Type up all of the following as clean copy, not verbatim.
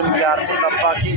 अर्जुन की आरती बाप्पा की।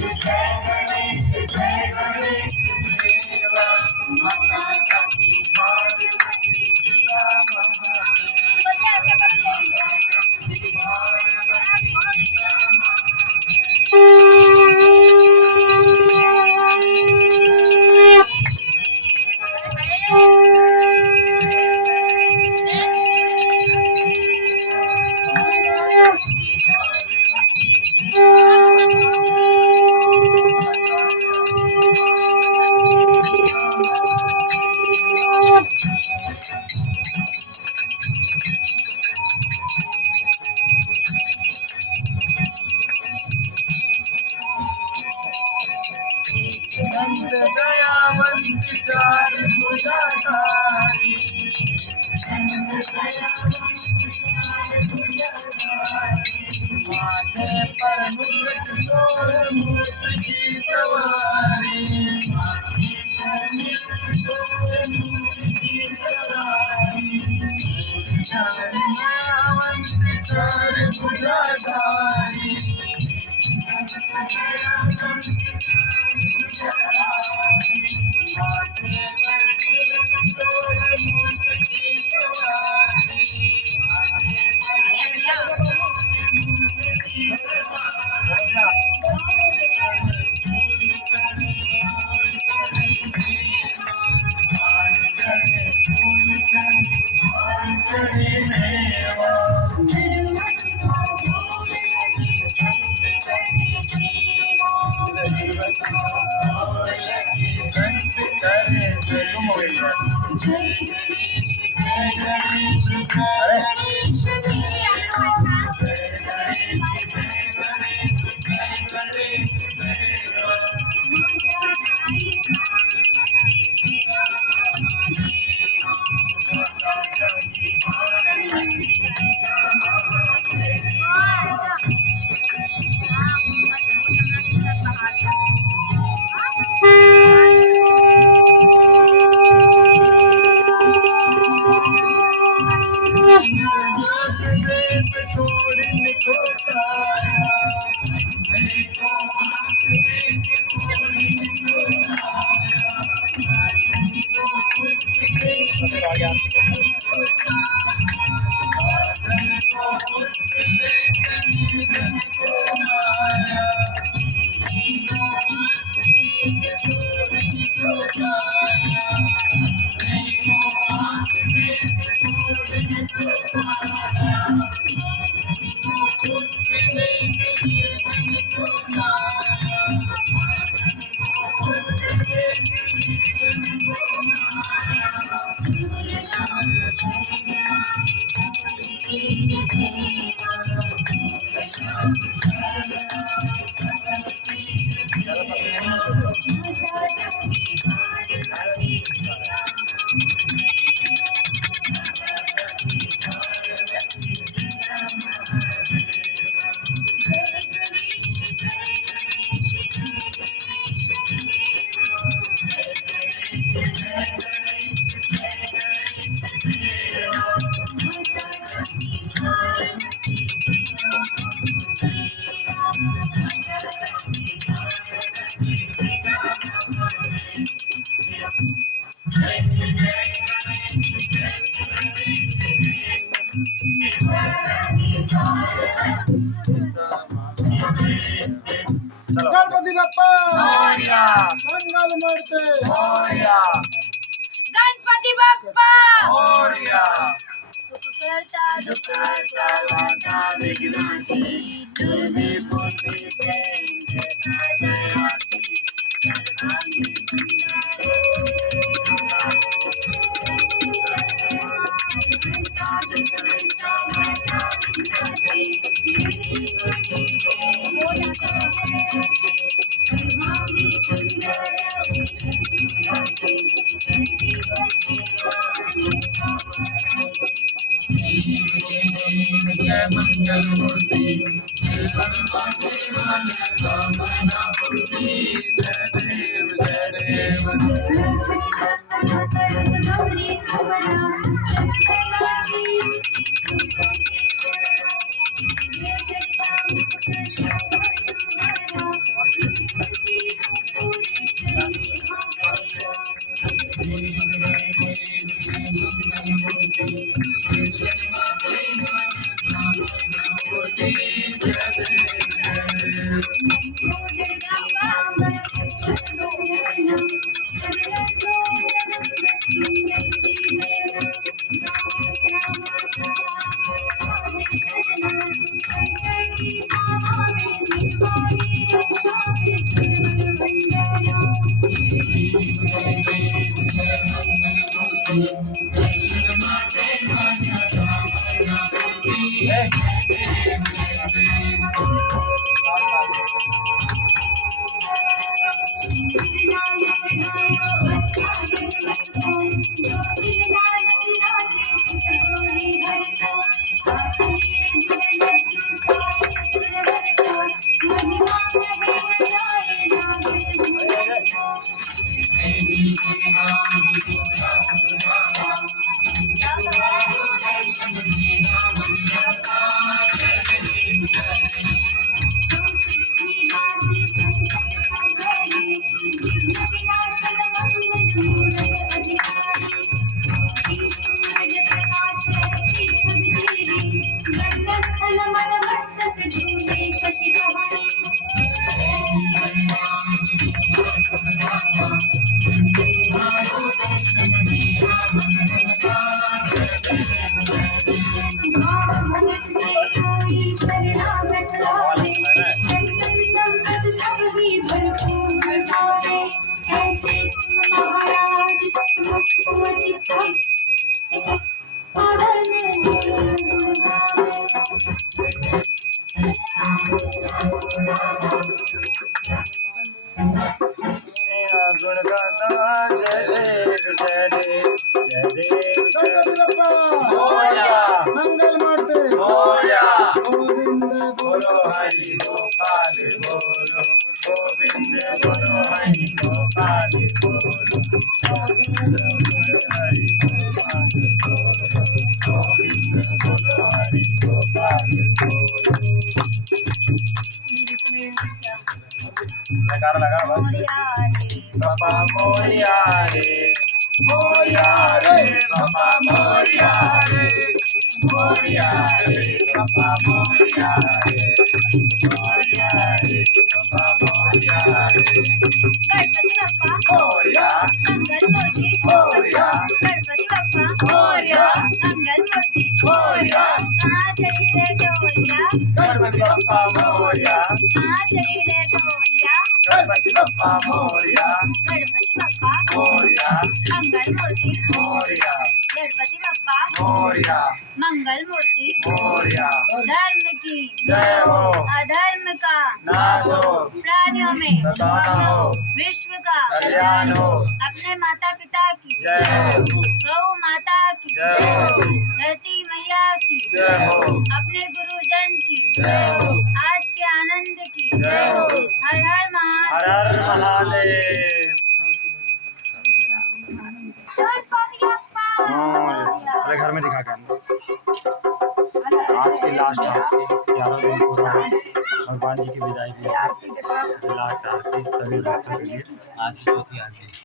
गणपती बाप्पा मोरया, मंगल मूर्ती मोरया, गणपती बाप्पा मोरया। सुखकर्ता दुःखहर्ता वार्ता विघ्नाची दुर्वी बुद्धी जयाची सर्वांगी सुंदर गुण गाता जय देव जय देव जय देव गणपती बाप्पा मोरया मंगल मूर्ती मोरया गोविंद बोलो हरि गोपाल बोलो गोविंद बोलो हरि गोपाल बोलो गोविंद बोलो हरि गोपाल बोलो गोविंद बोलो हरि गोपाल बोलो लगा बाबा मोरिया रे मोरिया रे बाबा मोरिया रे मोरिया रे बाबा मोरिया रे मोरिया रे बाबा मोरिया रे गणपती बाप्पा मोरिया मंगल मूर्ती मोरिया गणपती बाप्पा मोरया मंगल मूर्ती मोरया कहाँ चली रे डोलिया गणपति बप्पा मोरिया कहाँ चली रे डोलिया गणपति बप्पा मोरिया गणपती बाप्पा मोरिया मंगल मूर्ती मोरिया गणपती बाप्पा मोरिया मंगल मूर्ति मोरिया धर्म की जय हो अधर्म का नाश हो प्राणियों में सताना हो विश्व का कल्याण हो अपने माता पिता की जय हो गौ माता की जय हो धरती मैया की जय हो अपने गुरुजन की जय हो आज के आनंद की जय हो हर हर हर महादेव हर महादेव गणपति बाप्पा अरे घर में दिखा कर आज की लास्ट आरती 11 दिन पूरा भगवान जी की विदाई भी है लास्ट आरती सभी भक्तों के लिए आज चौथी आरती